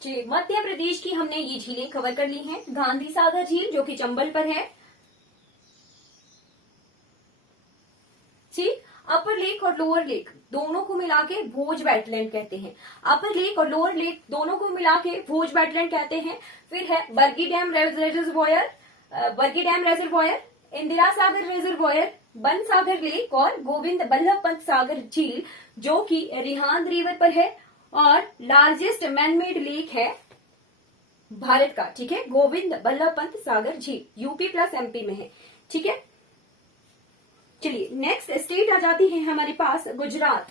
चलिए, मध्य प्रदेश की हमने ये झीलें कवर कर ली हैं। गांधी सागर झील जो कि चंबल पर है, ठीक। अपर लेक और लोअर लेक दोनों को मिला के भोज वेटलैंड कहते हैं। अपर लेक और लोअर लेक दोनों को मिला के भोज वेटलैंड कहते हैं। फिर है बरगी डैम रेजर्वोयर, इंदिरा सागर रेजर्वोयर, बन सागर लेक और गोविंद बल्लभ पंत सागर झील जो कि रिहांद रिवर पर है और लार्जेस्ट मैनमेड लेक है भारत का, ठीक है। गोविंद बल्लभ पंत सागर झील यूपी प्लस एमपी में है, ठीक है। चलिए, नेक्स्ट स्टेट आ जाती है हमारे पास गुजरात।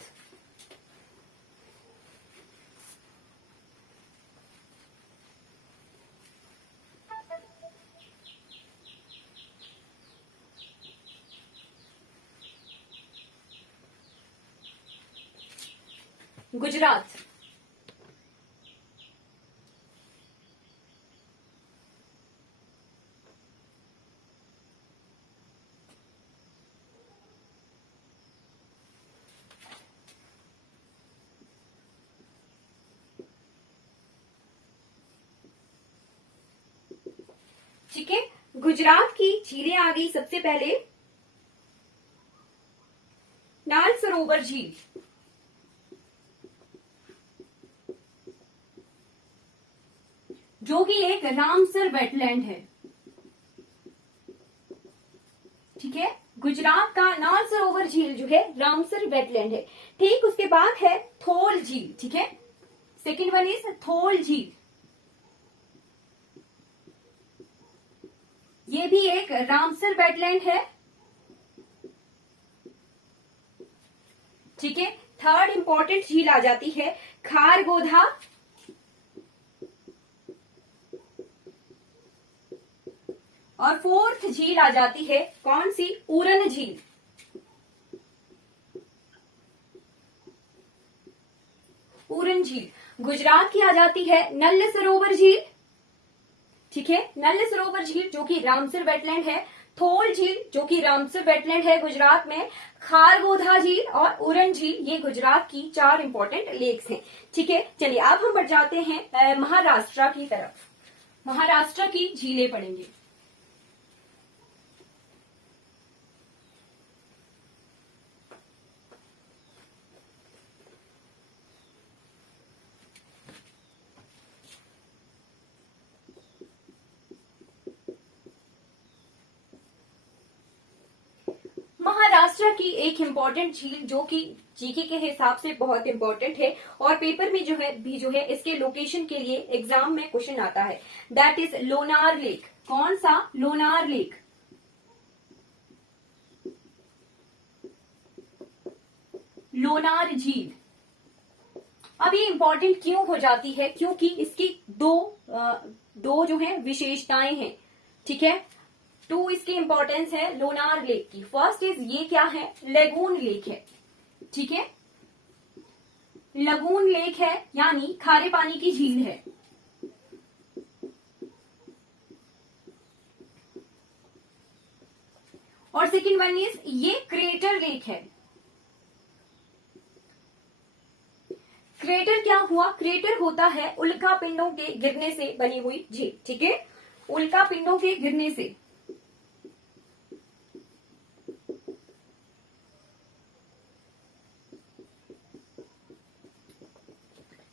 गुजरात ठीक है। गुजरात की झीलें आ गई सबसे पहले नाल सरोवर झील, जो कि एक रामसर वेटलैंड है, ठीक है। गुजरात का नाल सरोवर झील जो है रामसर वेटलैंड है, ठीक। उसके बाद है थोल झील, ठीक है। सेकेंड वन इज थोल झील, ये भी एक रामसर वेटलैंड है, ठीक है। थर्ड इंपॉर्टेंट झील आ जाती है खारगोधा, और फोर्थ झील आ जाती है कौन सी, उरन झील। उरन झील गुजरात की आ जाती है नल सरोवर झील, ठीक है। नल सरोवर झील जो कि रामसर वेटलैंड है, थोल झील जो कि रामसर वेटलैंड है गुजरात में, खारगोधा झील और उरन झील, ये गुजरात की 4 इंपॉर्टेंट लेक्स हैं, ठीक है। चलिए, अब हम बढ़ जाते हैं महाराष्ट्र की तरफ। महाराष्ट्र की झीलें पढ़ेंगे। महाराष्ट्र की एक इम्पॉर्टेंट झील जो कि जीके के हिसाब से बहुत इंपॉर्टेंट है और पेपर में जो है इसके लोकेशन के लिए एग्जाम में क्वेश्चन आता है, दैट इज लोनार लेक। कौन सा, लोनार लेक। लोनार झील अब ये इंपॉर्टेंट क्यों हो जाती है, क्योंकि इसकी दो जो है विशेषताएं हैं, ठीक है। 2 इसकी इंपॉर्टेंस है लोनार लेक की। फर्स्ट इज ये क्या है, लेगून लेक है, ठीक है। लगून लेक है यानी खारे पानी की झील है, और सेकंड वन इज ये क्रेटर लेक है। क्रेटर क्या हुआ, क्रेटर होता है उल्का पिंडों के गिरने से बनी हुई झील, ठीक है। उल्का पिंडों के गिरने से,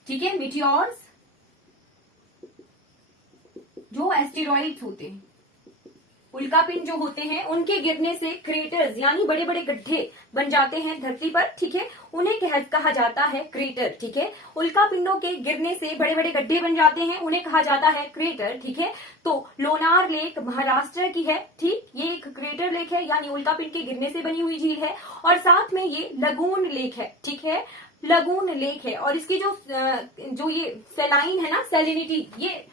ठीक है। मीटियोर्स जो एस्टेरॉइड्स होते हैं, उल्कापिंड जो होते हैं, उनके गिरने से क्रेटर्स यानी बड़े बड़े गड्ढे बन जाते हैं धरती पर, ठीक है। उन्हें कहा जाता है क्रेटर, ठीक है। उल्कापिंडों के गिरने से बड़े बड़े गड्ढे बन जाते हैं, उन्हें कहा जाता है क्रेटर, ठीक है। तो लोनार लेक महाराष्ट्र की है, ठीक। ये एक क्रेटर लेक है यानी उल्कापिंड के गिरने से बनी हुई झील है, और साथ में ये लगून लेक है, ठीक है। लगून लेक है, और इसकी जो ये सेलाइन है ना, सेलिनिटी, ये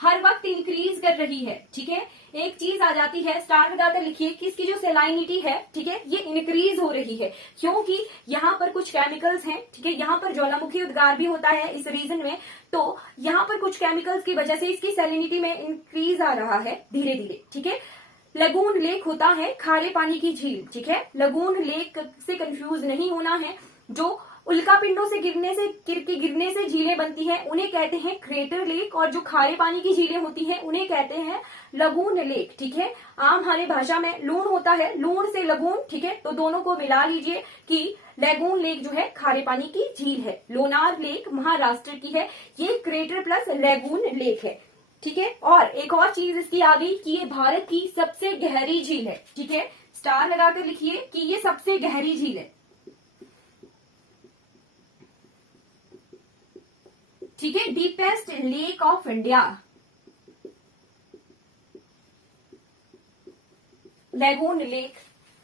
हर वक्त इंक्रीज कर रही है, ठीक है। एक चीज आ जाती है, स्टार लगाकर लिखिए कि इसकी जो सेलाइनिटी है, ठीक है, ये इंक्रीज हो रही है क्योंकि यहाँ पर कुछ केमिकल्स हैं, ठीक है। यहाँ पर ज्वालामुखी उद्गार भी होता है इस रीजन में, तो यहाँ पर कुछ केमिकल्स की वजह से इसकी सेलिनिटी में इंक्रीज आ रहा है धीरे धीरे, ठीक है। लगून लेक होता है खारे पानी की झील, ठीक है। लगून लेक से कंफ्यूज नहीं होना है, जो उल्कापिंडों से गिरने से झीलें बनती हैं, उन्हें कहते हैं क्रेटर लेक। और जो खारे पानी की झीलें होती हैं उन्हें कहते हैं लगून लेक। ठीक है, आम हमारी भाषा में लूण होता है, लूण से लगून। ठीक है, तो दोनों को मिला लीजिए कि लैगून लेक जो है खारे पानी की झील है। लोनार लेक महाराष्ट्र की है, ये क्रेटर प्लस लैगून लेक है। ठीक है, और एक और चीज इसकी आ गई कि ये भारत की सबसे गहरी झील है। ठीक है, स्टार लगाकर लिखिए कि ये सबसे गहरी झील है। ठीक है, deepest lake of India, lagoon lake,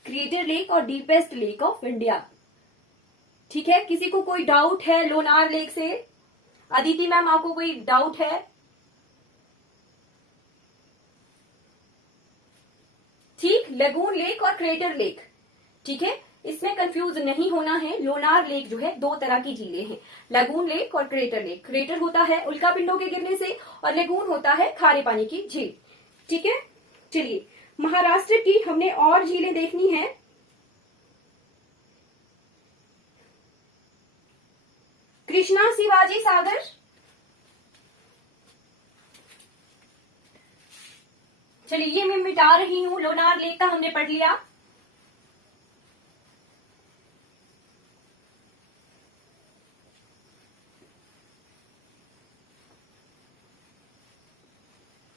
crater lake और डीपेस्ट लेक ऑफ इंडिया। ठीक है, किसी को कोई डाउट है लोनार लेक से? अदिति मैम, आपको कोई डाउट है? ठीक, लगून लेक और क्रेटर लेक। ठीक है, इसमें कंफ्यूज नहीं होना है। लोनार लेक जो है दो तरह की झीलें हैं, लगून लेक और क्रेटर लेक। क्रेटर होता है उल्कापिंडों के गिरने से और लगून होता है खारे पानी की झील। ठीक है, चलिए महाराष्ट्र की हमने और झीलें देखनी है। कृष्णा शिवाजी सागर, चलिए ये मैं मिटा रही हूं। लोनार लेक का हमने पढ़ लिया।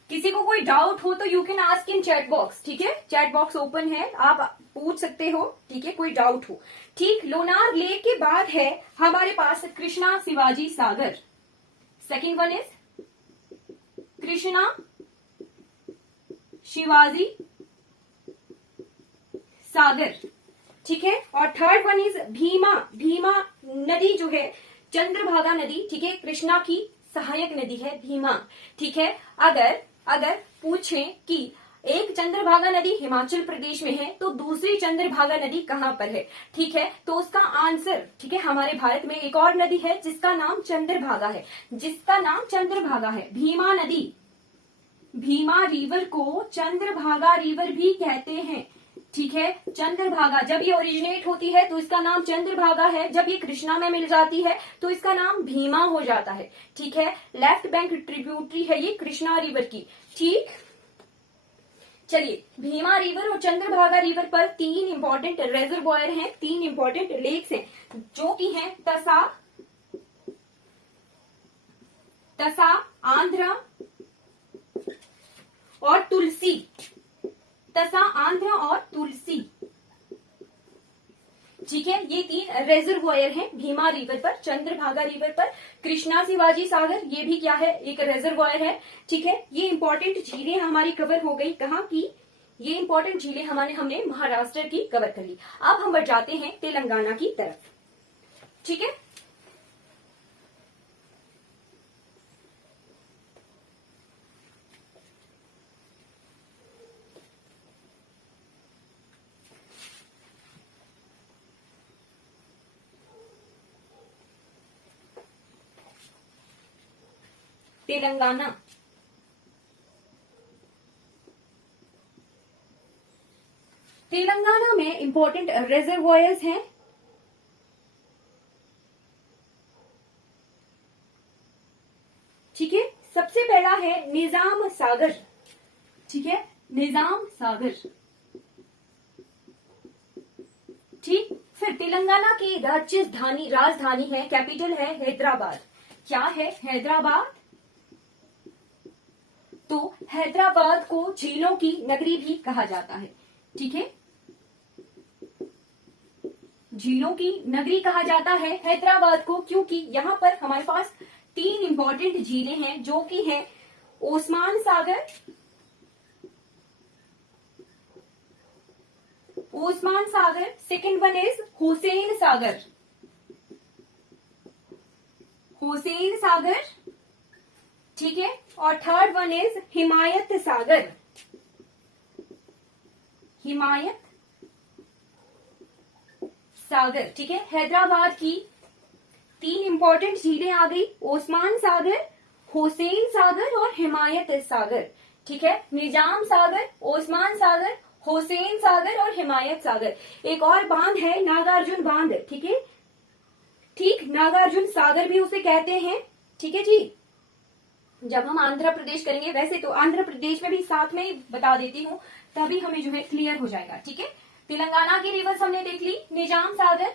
किसी को कोई डाउट हो तो you can ask in chat box. ठीक है, चैट बॉक्स ओपन है, आप पूछ सकते हो। ठीक है, कोई डाउट हो। ठीक, लोनार लेक के बाद है हमारे पास Krishna Shivaji Sagar. Second one is Krishna Shivaji Sagar. ठीक है, और third one is Bhima. Bhima नदी जो है चंद्रभागा नदी। ठीक है, कृष्णा की सहायक नदी है भीमा। ठीक है, अगर पूछें कि एक चंद्रभागा नदी हिमाचल प्रदेश में है तो दूसरी चंद्रभागा नदी कहां पर है? ठीक है, तो उसका आंसर, ठीक है, हमारे भारत में एक और नदी है जिसका नाम चंद्रभागा है, भीमा नदी। भीमा रिवर को चंद्रभागा रिवर भी कहते हैं। ठीक है, चंद्रभागा जब ये ओरिजिनेट होती है तो इसका नाम चंद्रभागा है, जब ये कृष्णा में मिल जाती है तो इसका नाम भीमा हो जाता है। ठीक है, लेफ्ट बैंक ट्रिब्यूटरी है ये कृष्णा रिवर की। ठीक, चलिए भीमा रिवर और चंद्रभागा रिवर पर तीन इंपॉर्टेंट रेजर्वॉयर हैं, तीन इंपॉर्टेंट लेक्स हैं, जो कि हैं तसा, आंध्रा और तुलसी। तसा, आंध्रा और तुलसी। ठीक है, ये तीन रेजर्वॉयर हैं भीमा रिवर पर, चंद्रभागा रिवर पर। कृष्णा शिवाजी सागर ये भी क्या है, एक रेजर्वॉयर है। ठीक है, ये इंपॉर्टेंट झीलें हमारी कवर हो गई। कहाँ की? ये इंपॉर्टेंट झीलें हमने महाराष्ट्र की कवर कर ली। अब हम बढ़ जाते हैं तेलंगाना की तरफ। ठीक है, तेलंगाना में इंपॉर्टेंट रेजर्वॉयर्स हैं। ठीक है, सबसे पहला है निजाम सागर। ठीक है, निजाम सागर। ठीक, फिर तेलंगाना की राजधानी है, कैपिटल है हैदराबाद। क्या है? हैदराबाद। तो हैदराबाद को झीलों की नगरी भी कहा जाता है। ठीक है, झीलों की नगरी कहा जाता है हैदराबाद को, क्योंकि यहाँ पर हमारे पास तीन इंपॉर्टेंट झीलें हैं, जो कि हैं ओस्मान सागर, second one is Hussain Sagar. ठीक है, और third one is Himayat Sagar. ठीक है, हैदराबाद की तीन इंपॉर्टेंट झीलें आ गई, ओस्मान सागर, हुसैन सागर और हिमायत सागर। ठीक है, निजाम सागर, ओस्मान सागर, हुसैन सागर और हिमायत सागर। एक और बांध है नागार्जुन बांध। ठीक है, नागार्जुन सागर भी उसे कहते हैं। ठीक है जी। जब हम आंध्र प्रदेश करेंगे, वैसे तो आंध्र प्रदेश में भी साथ में ही बता देती हूँ, तभी हमें जो है क्लियर हो जाएगा। ठीक है, तेलंगाना की रिवर्स हमने देख ली, निजाम सागर,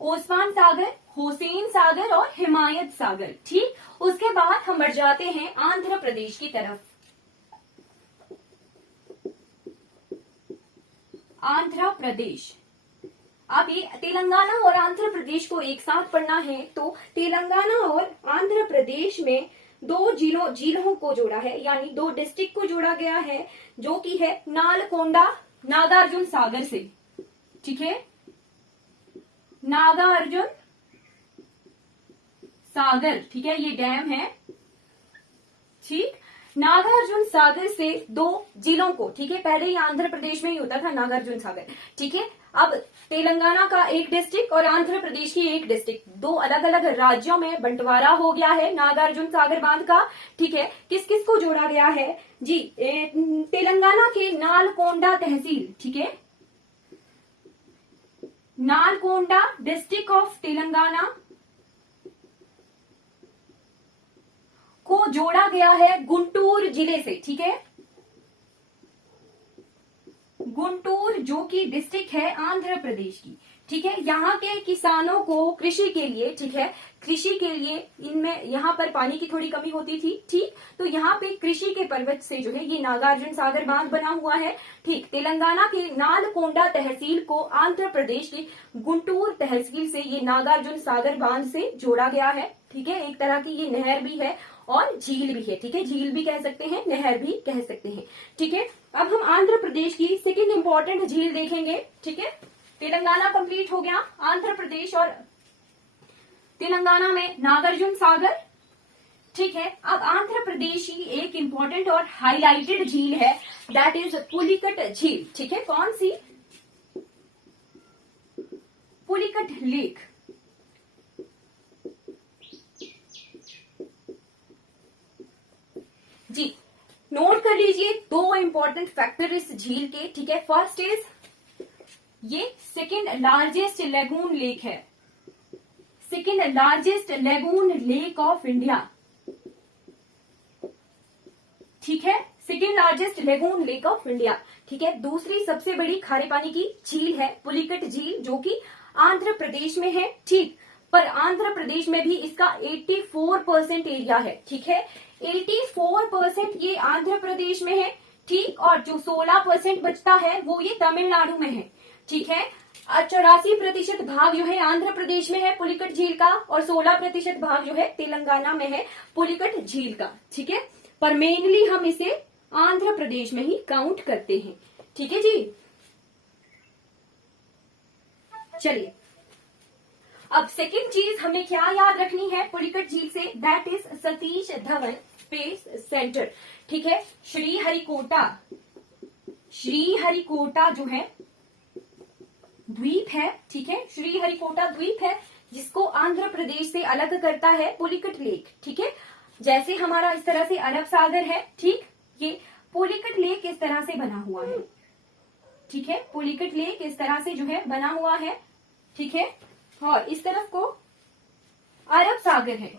ओस्मान सागर, हुसैन सागर और हिमायत सागर। ठीक, उसके बाद हम बढ़ जाते हैं आंध्र प्रदेश की तरफ। आंध्र प्रदेश, अब ये तेलंगाना और आंध्र प्रदेश को एक साथ पढ़ना है, तो तेलंगाना और आंध्र प्रदेश में दो जिलों को जोड़ा है, यानी दो डिस्ट्रिक्ट को जोड़ा गया है, जो कि है नालकोंडा नागार्जुन सागर से। ठीक है, नागार्जुन सागर, ठीक है, ये डैम है। ठीक, नागार्जुन सागर से दो जिलों को, ठीक है, पहले ही आंध्र प्रदेश में ही होता था नागार्जुन सागर। ठीक है, अब तेलंगाना का एक डिस्ट्रिक्ट और आंध्र प्रदेश की एक डिस्ट्रिक्ट, दो अलग अलग राज्यों में बंटवारा हो गया है नागार्जुन सागर बांध का। ठीक है, किस किस को जोड़ा गया है जी? तेलंगाना के नालकोंडा तहसील, ठीक है, नालकोंडा डिस्ट्रिक्ट ऑफ तेलंगाना को जोड़ा गया है गुंटूर जिले से। ठीक है, गुंटूर जो कि डिस्ट्रिक्ट है आंध्र प्रदेश की। ठीक है, यहाँ के किसानों को कृषि के लिए, ठीक है, कृषि के लिए इनमें यहाँ पर पानी की थोड़ी कमी होती थी। ठीक, तो यहाँ पे कृषि के पर्वत से जो है ये नागार्जुन सागर बांध बना हुआ है। ठीक, तेलंगाना के नालकोंडा तहसील को आंध्र प्रदेश की गुंटूर तहसील से ये नागार्जुन सागर बांध से जोड़ा गया है। ठीक है, एक तरह की ये नहर भी है और झील भी है। ठीक है, झील भी कह सकते हैं, नहर भी कह सकते हैं। ठीक है, अब हम आंध्र प्रदेश की सेकेंड इंपॉर्टेंट झील देखेंगे। ठीक है, तेलंगाना कंप्लीट हो गया, आंध्र प्रदेश और तेलंगाना में नागार्जुन सागर। ठीक है, अब आंध्र प्रदेश की एक इंपॉर्टेंट और हाईलाइटेड झील है, दैट इज पुलिकट झील। ठीक है, कौन सी? पुलिकट लेक। जी, नोट कर लीजिए दो इंपॉर्टेंट फैक्टर इस झील के। ठीक है, फर्स्ट इज ये सेकेंड लार्जेस्ट लेगून लेक है, second largest lagoon lake of India. ठीक है, second largest lagoon lake of India. ठीक है, दूसरी सबसे बड़ी खारे पानी की झील है पुलिकट झील, जो कि आंध्र प्रदेश में है। ठीक, पर आंध्र प्रदेश में भी इसका 84% एरिया है। ठीक है, 84% ये आंध्र प्रदेश में है। ठीक, और जो 16% बचता है वो ये तमिलनाडु में है। ठीक है, 84% भाग जो है आंध्र प्रदेश में है पुलिकट झील का, और 16% भाग जो है तेलंगाना में है पुलिकट झील का। ठीक है, पर मेनली हम इसे आंध्र प्रदेश में ही काउंट करते हैं। ठीक है जी, चलिए अब सेकंड चीज हमें क्या याद रखनी है पुलिकट झील से, that is Satish Dhawan space centre. ठीक है, श्रीहरिकोटा जो है द्वीप है। ठीक है, श्रीहरिकोटा द्वीप है, जिसको आंध्र प्रदेश से अलग करता है पुलिकट लेक। ठीक है, जैसे हमारा इस तरह से अरब सागर है, ठीक, ये पुलिकट लेक इस तरह से बना हुआ है। ठीक है, पुलिकट लेक इस तरह से जो है बना हुआ है। ठीक है, और इस तरफ को अरब सागर है,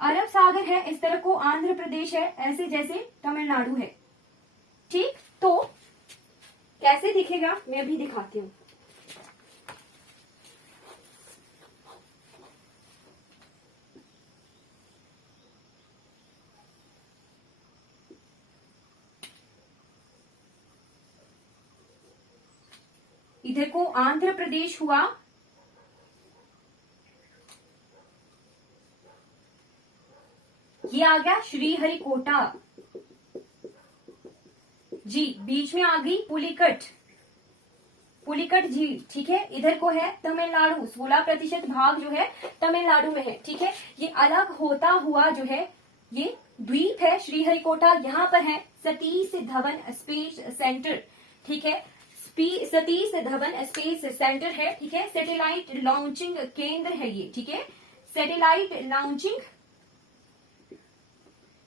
अरब सागर है, इस तरफ को आंध्र प्रदेश है, ऐसे जैसे तमिलनाडु है। ठीक, तो कैसे दिखेगा मैं अभी दिखाती हूँ। इधर को आंध्र प्रदेश हुआ, ये आ गया श्रीहरिकोटा जी, बीच में आ गई पुलिकट झील। ठीक है, इधर को है तमिलनाडु, 16% भाग जो है तमिलनाडु में है। ठीक है, ये अलग होता हुआ जो है ये द्वीप है श्रीहरिकोटा, यहाँ पर है सतीश धवन स्पेस सेंटर। ठीक है, सतीश धवन स्पेस सेंटर है। ठीक है, सैटेलाइट लॉन्चिंग केंद्र है ये। ठीक है, सैटेलाइट लॉन्चिंग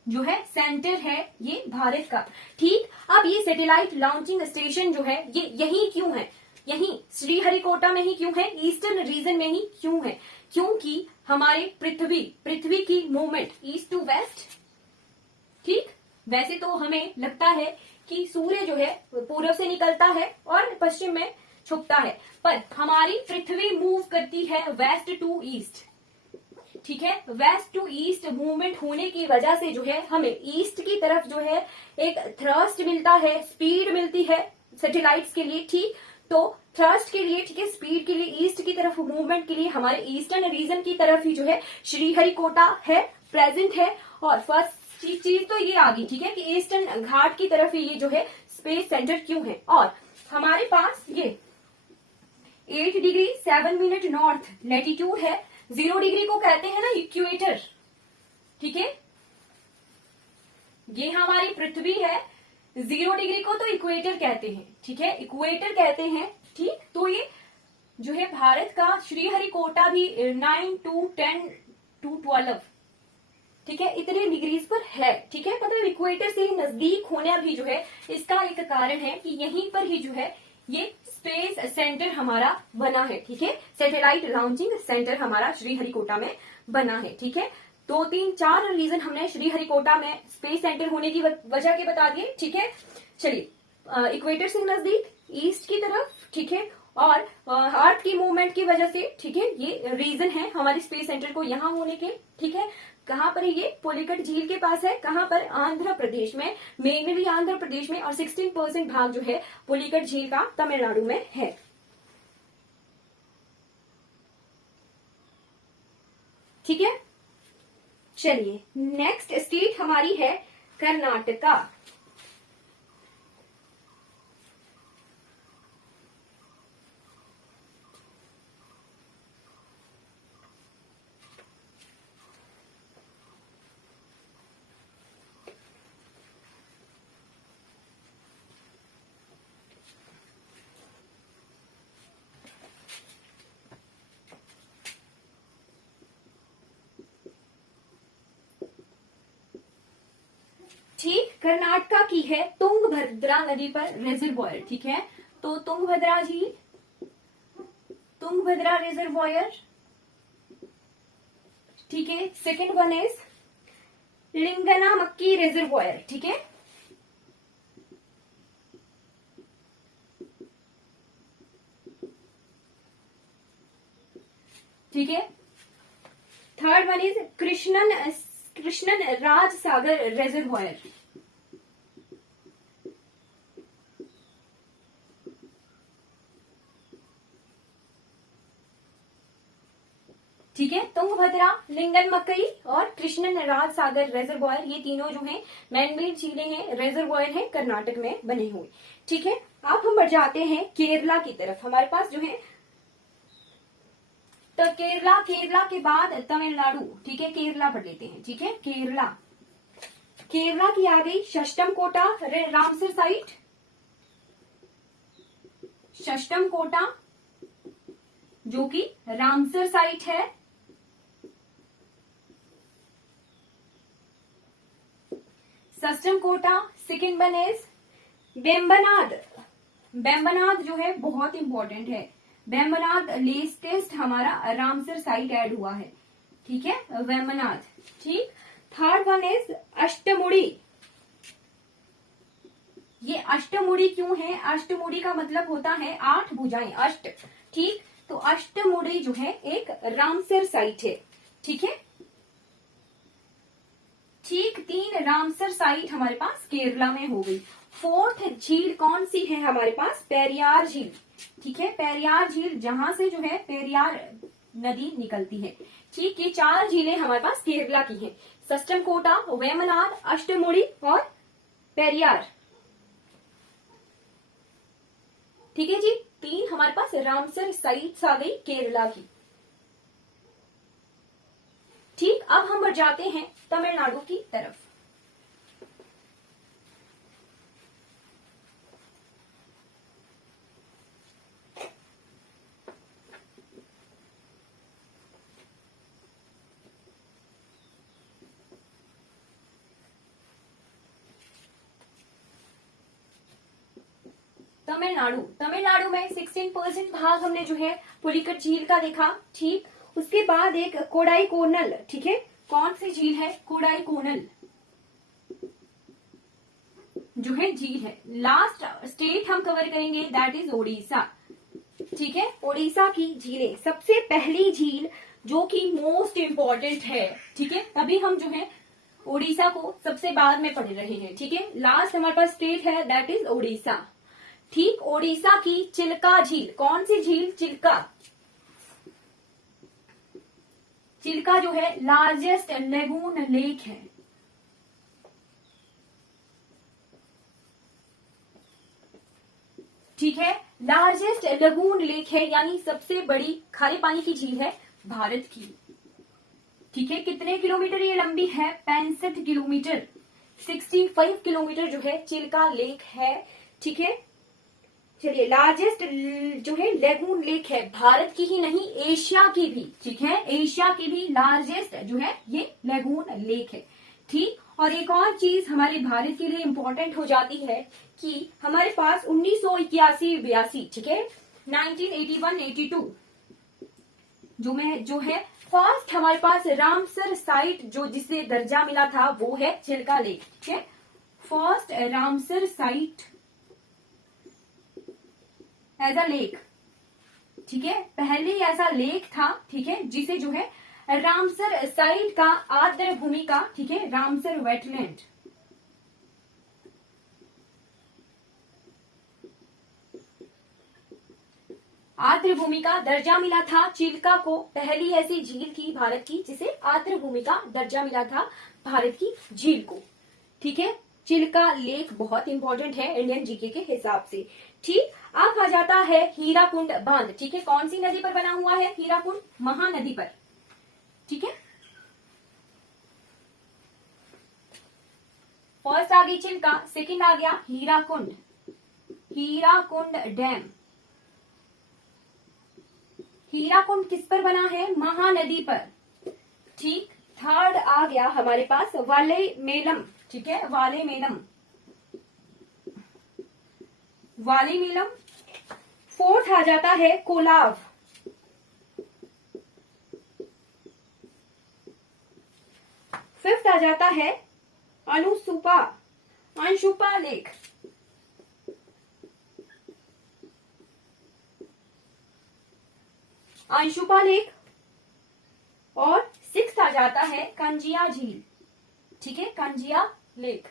जो है सेंटर है ये भारत का। ठीक, अब ये सैटेलाइट लॉन्चिंग स्टेशन जो है ये यही क्यों है, यही श्रीहरिकोटा में ही क्यों है, ईस्टर्न रीजन में ही क्यों है, क्योंकि हमारे पृथ्वी की मूवमेंट ईस्ट टू वेस्ट, ठीक। वैसे तो हमें लगता है कि सूर्य जो है पूर्व से निकलता है और पश्चिम में छुपता है, पर हमारी पृथ्वी मूव करती है वेस्ट टू ईस्ट, ठीक है। वेस्ट टू ईस्ट मूवमेंट होने की वजह से जो है हमें ईस्ट की तरफ जो है एक थ्रस्ट मिलता है, स्पीड मिलती है सैटेलाइट्स के लिए, ठीक। तो थ्रस्ट के लिए, ठीक है, स्पीड के लिए, ईस्ट की तरफ मूवमेंट के लिए हमारे ईस्टर्न रीजन की तरफ ही जो है श्रीहरिकोटा है, प्रेजेंट है। और फर्स्ट चीज तो ये आ गई, ठीक है, कि ईस्टर्न घाट की तरफ ही ये जो है स्पेस सेंटर क्यों है। और हमारे पास ये 8 डिग्री 7 मिनट नॉर्थ लैटिट्यूड है, 0 डिग्री को कहते हैं ना इक्वेटर, ठीक है। ये हमारी पृथ्वी है, 0 डिग्री को तो इक्वेटर कहते हैं, ठीक है, इक्वेटर कहते हैं, ठीक। तो ये जो है भारत का श्रीहरिकोटा भी 9 to 10 to 12, ठीक है, इतने डिग्रीज पर है, ठीक है। मतलब इक्वेटर से नजदीक होना भी जो है इसका एक कारण है कि यहीं पर ही जो है ये स्पेस सेंटर हमारा बना है, ठीक है। सैटेलाइट लॉन्चिंग सेंटर हमारा श्रीहरिकोटा में बना है, ठीक है। 2 3 4 रीजन हमने श्रीहरिकोटा में स्पेस सेंटर होने की वजह के बता दिए, ठीक है। चलिए, इक्वेटर से नजदीक, ईस्ट की तरफ, ठीक है, और अर्थ की मूवमेंट की वजह से, ठीक है, ये रीजन है हमारे स्पेस सेंटर को यहाँ होने के, ठीक है। कहां पर है ये, पुलिकट झील के पास है, कहां पर, आंध्र प्रदेश में, मेनली आंध्र प्रदेश में, और 16% भाग जो है पुलिकट झील का तमिलनाडु में है। ठीक है, चलिए नेक्स्ट स्टेट हमारी है कर्नाटका। ठीक, कर्नाटका की है तुंगभद्रा नदी पर रिजर्वॉयर, ठीक है। तो तुंगभद्रा झील, तुंगभद्रा रिजर्वॉयर, ठीक है। Second one is Linganamakki reservoir, ठीक है। ठीक है, third one is Krishnan Raj Sagar reservoir, ठीक है। तुंगभद्रा, लिंगनमक्कई और कृष्णन राज सागर रिजर्वॉयर, ये तीनों जो हैं मैनमेड झीलें हैं, रिजर्वॉयर हैं, कर्नाटक में बने हुए, ठीक है। अब हम बढ़ जाते हैं केरला की तरफ। हमारे पास जो है तो केरला के बाद तमिलनाडु, ठीक है, केरला पढ़ लेते हैं, ठीक है। केरला की आ गई षष्टम कोटा रामसर साइट, षष्टम कोटा जो कि रामसर साइट है, सष्टम कोटा। सेकेंड वन इज बेम्बनाद, बेम्बनाद जो है बहुत इंपॉर्टेंट है, बेम्बनाद लेटेस्ट हमारा रामसर साइट ऐड हुआ है, ठीक है, बेम्बनाद, ठीक। थर्ड वन इज अष्टमुड़ी, ये अष्टमुड़ी क्यों है, अष्टमुड़ी का मतलब होता है 8 भुजाएं, अष्ट, ठीक। तो अष्टमुड़ी जो है एक रामसर साइट है, ठीक है, ठीक। 3 रामसर साइट हमारे पास केरला में हो गई। फोर्थ झील कौन सी है हमारे पास, पेरियार झील, ठीक है, पेरियार झील, जहां से जो है पेरियार नदी निकलती है, ठीक। ये 4 झीलें हमारे पास केरला की हैं, सष्टम कोटा, वेमनाड, अष्टमुड़ी और पेरियार, ठीक है जी। 3 हमारे पास रामसर साइट्स आ गई केरला की, ठीक। अब हम बढ़ जाते हैं तमिलनाडु की तरफ। तमिलनाडु, तमिलनाडु में 16% भाग हमने जो है पुलिकट झील का देखा। ठीक, उसके बाद एक कोडाईकोनल, ठीक है, कौन सी झील है? कोडाईकोनल जो है झील है। लास्ट स्टेट हम कवर करेंगे दैट इज ओडिशा। ठीक है, ओडिशा की झीलें, सबसे पहली झील जो कि मोस्ट इंपॉर्टेंट है, ठीक है, तभी हम जो है ओडिशा को सबसे बाद में पढ़ रहे हैं। ठीक है, लास्ट हमारे पास स्टेट है दैट इज ओडिशा। ठीक, ओडिशा की चिल्का झील, कौन सी झील? चिल्का। चिल्का जो है लार्जेस्ट लेगून लेक है। ठीक है, लार्जेस्ट लगून लेक है, यानी सबसे बड़ी खारे पानी की झील है भारत की। ठीक है, कितने किलोमीटर ये लंबी है? 65 किलोमीटर, 65 किलोमीटर जो है चिल्का लेक है। ठीक है, चलिए, लार्जेस्ट जो है लेगून लेक है, भारत की ही नहीं एशिया की भी। ठीक है, एशिया की भी लार्जेस्ट जो है ये लेगून लेक है। ठीक, और एक और चीज हमारे भारत के लिए इंपॉर्टेंट हो जाती है कि हमारे पास 1981-82, ठीक है, 1981-82 जो है फर्स्ट हमारे पास रामसर साइट जो जिसे दर्जा मिला था वो है चिल्का लेक। ठीक है, first Ramsar site as a lake. ठीक है, पहले ऐसा लेक था, ठीक है, जिसे जो है रामसर साइट का आर्द्र भूमि का, ठीक है, रामसर वेटलैंड, आर्द्र भूमि का दर्जा मिला था चिल्का को। पहली ऐसी झील थी भारत की जिसे आर्द्र भूमि का दर्जा मिला था भारत की झील को। ठीक है, चिल्का लेक बहुत इंपॉर्टेंट है इंडियन जीके के हिसाब से। ठीक, अब आ जाता है हीराकुंड बांध। ठीक है, कौन सी नदी पर बना हुआ है हीराकुंड? महानदी पर। ठीक है, फर्स्ट आ गई चिल्का, सेकंड आ गया हीराकुंड, हीराकुंड डैम। हीराकुंड किस पर बना है? महानदी पर। ठीक, थर्ड आ गया हमारे पास वालेमेलम। ठीक है, वालेमेलम, वालेमेलम। फोर्थ आ जाता है कोलाब। फिफ्थ आ जाता है अनुसुपा, अंशुपा लेक। अंशुपा लेक। और सिक्स्थ आ जाता है कंजिया झील। ठीक है, कंजिया लेक।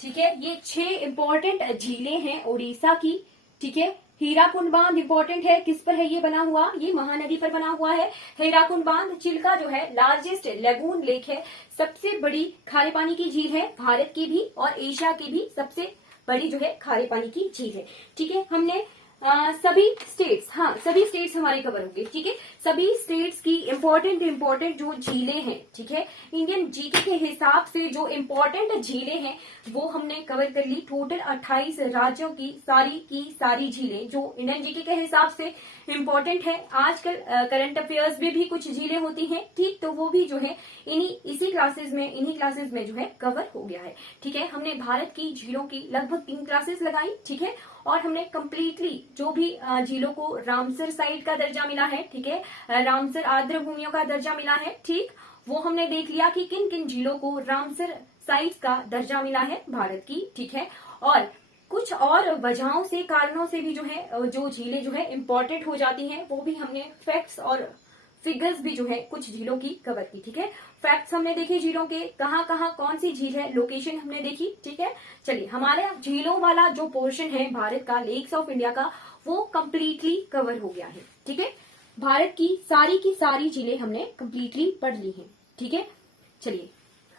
ठीक है, ये 6 इंपॉर्टेंट झीलें हैं उड़ीसा की। ठीक है, हीराकुंड बांध इंपॉर्टेंट है, किस पर है ये बना हुआ? ये महानदी पर बना हुआ है हीराकुंड बांध। चिल्का जो है लार्जेस्ट लेगून लेक है, सबसे बड़ी खारे पानी की झील है भारत की भी और एशिया की भी सबसे बड़ी जो है खारे पानी की झील है। ठीक है, हमने सभी स्टेट्स, हाँ सभी स्टेट्स हमारे कवर होंगे। ठीक है, सभी स्टेट्स की इंपॉर्टेंट जो झीलें हैं, ठीक है, इंडियन जीके के हिसाब से जो इंपॉर्टेंट झीलें हैं वो हमने कवर कर ली। टोटल 28 राज्यों की सारी झीलें जो इंडियन जीके के हिसाब से इंपॉर्टेंट है। आजकल करंट अफेयर्स में भी कुछ झीलें होती हैं, ठीक, तो वो भी जो है इन्हीं क्लासेस में जो है कवर हो गया है। ठीक है, हमने भारत की झीलों की लगभग 3 क्लासेस लगाई। ठीक है, और हमने कंप्लीटली जो भी झीलों को रामसर साइट का दर्जा मिला है, ठीक है, रामसर आर्द्र भूमियों का दर्जा मिला है, ठीक, वो हमने देख लिया कि किन किन झीलों को रामसर साइट का दर्जा मिला है भारत की। ठीक है, और कुछ और वजहों से, कारणों से भी जो है जो झीलें जो है इंपॉर्टेंट हो जाती हैं, वो भी हमने फैक्ट्स और फिगर्स भी जो है कुछ झीलों की कवर की। ठीक है, फैक्ट्स हमने देखे झीलों के, कहाँ कहाँ कौन सी झील है, लोकेशन हमने देखी। ठीक है, चलिए हमारे झीलों वाला जो पोर्शन है भारत का, लेक्स ऑफ इंडिया का, वो कंप्लीटली कवर हो गया है। ठीक है, भारत की सारी झीलें हमने कंप्लीटली पढ़ ली हैं। ठीक है, चलिए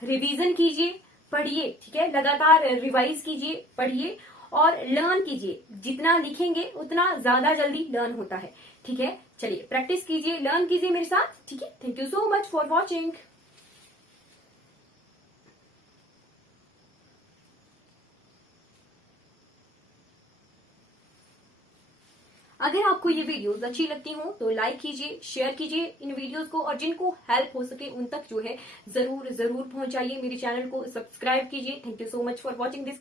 रिवीजन कीजिए, पढ़िए। ठीक है, लगातार रिवाइज कीजिए, पढ़िए और लर्न कीजिए। जितना लिखेंगे उतना ज्यादा जल्दी लर्न होता है। ठीक है, चलिए प्रैक्टिस कीजिए, लर्न कीजिए मेरे साथ। ठीक है, thank you so much for watching. अगर आपको ये वीडियोस अच्छी लगती हो तो लाइक कीजिए, शेयर कीजिए इन वीडियोस को, और जिनको हेल्प हो सके उन तक जो है जरूर जरूर पहुंचाइए। मेरे चैनल को सब्सक्राइब कीजिए। Thank you so much for watching this.